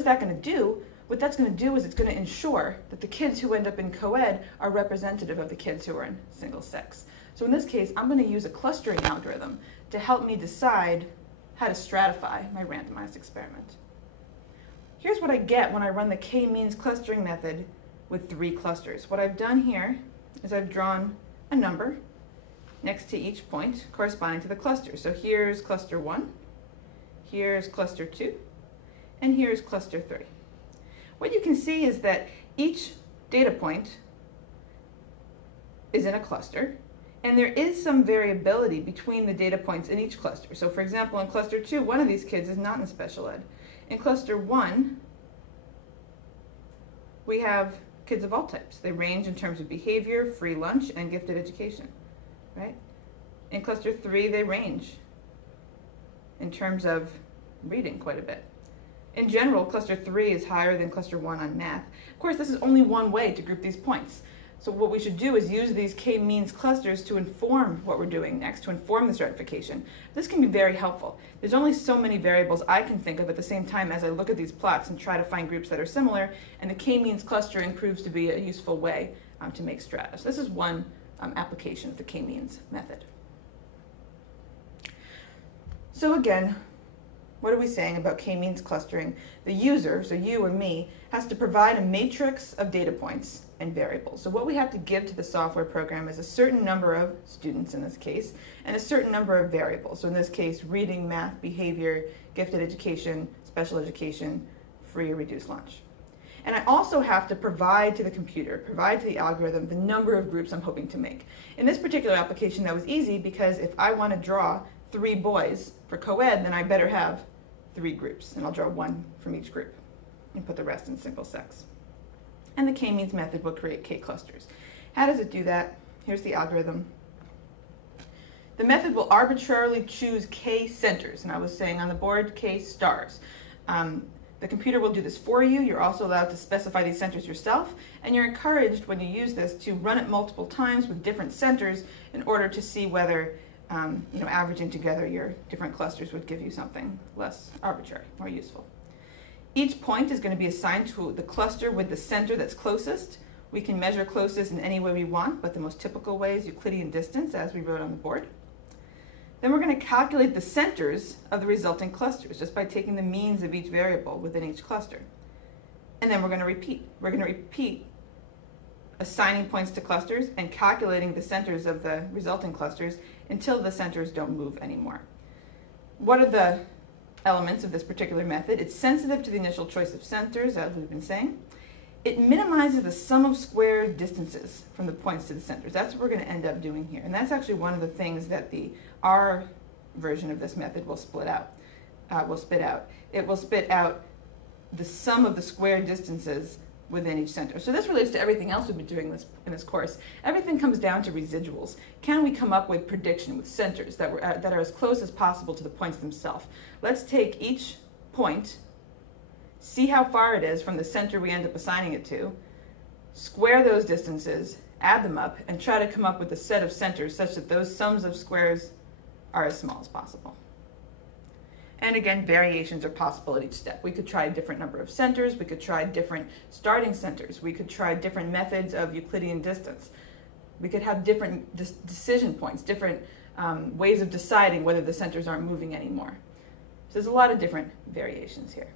is that going to do? What that's going to do is it's going to ensure that the kids who end up in co-ed are representative of the kids who are in single sex. So in this case, I'm going to use a clustering algorithm to help me decide how to stratify my randomized experiment. Here's what I get when I run the K-means clustering method with 3 clusters. What I've done here is I've drawn a number next to each point corresponding to the cluster. So here's cluster 1, here's cluster 2, and here's cluster 3. What you can see is that each data point is in a cluster, and there is some variability between the data points in each cluster. So for example, in cluster 2, one of these kids is not in special ed. In cluster 1, we have kids of all types. They range in terms of behavior, free lunch, and gifted education, right? In cluster 3, they range in terms of reading quite a bit. In general, cluster 3 is higher than cluster 1 on math. Of course, this is only one way to group these points. So what we should do is use these K-means clusters to inform what we're doing next, to inform the stratification. This can be very helpful. There's only so many variables I can think of at the same time as I look at these plots and try to find groups that are similar, and the K-means clustering proves to be a useful way to make strata. So this is one application of the K-means method. So again, what are we saying about K-means clustering? The user, so you or me, has to provide a matrix of data points and variables. So what we have to give to the software program is a certain number of students in this case, and a certain number of variables. So in this case, reading, math, behavior, gifted education, special education, free or reduced lunch. And I also have to provide to the computer, provide to the algorithm, the number of groups I'm hoping to make. In this particular application, that was easy because if I want to draw 3 boys for co-ed, then I better have 3 groups, and I'll draw 1 from each group and put the rest in single sex. And the K-means method will create K clusters. How does it do that? Here's the algorithm. The method will arbitrarily choose K centers, and I was saying on the board K stars. The computer will do this for you. You're also allowed to specify these centers yourself, and you're encouraged when you use this to run it multiple times with different centers in order to see whether averaging together your different clusters would give you something less arbitrary, more useful. Each point is going to be assigned to the cluster with the center that's closest. We can measure closest in any way we want, but the most typical way is Euclidean distance, as we wrote on the board. Then we're going to calculate the centers of the resulting clusters just by taking the means of each variable within each cluster. And then we're going to repeat. We're going to repeat assigning points to clusters and calculating the centers of the resulting clusters until the centers don't move anymore. What are the elements of this particular method? It's sensitive to the initial choice of centers, as we've been saying. It minimizes the sum of square distances from the points to the centers. That's what we're going to end up doing here. And that's actually one of the things that the R version of this method will spit out. It will spit out the sum of the square distances within each center. So this relates to everything else we've been doing in this course. Everything comes down to residuals. Can we come up with prediction with centers that are as close as possible to the points themselves? Let's take each point, see how far it is from the center we end up assigning it to, square those distances, add them up, and try to come up with a set of centers such that those sums of squares are as small as possible. And again, variations are possible at each step. We could try a different number of centers, we could try different starting centers, we could try different methods of Euclidean distance. We could have different decision points, different ways of deciding whether the centers aren't moving anymore. So there's a lot of different variations here.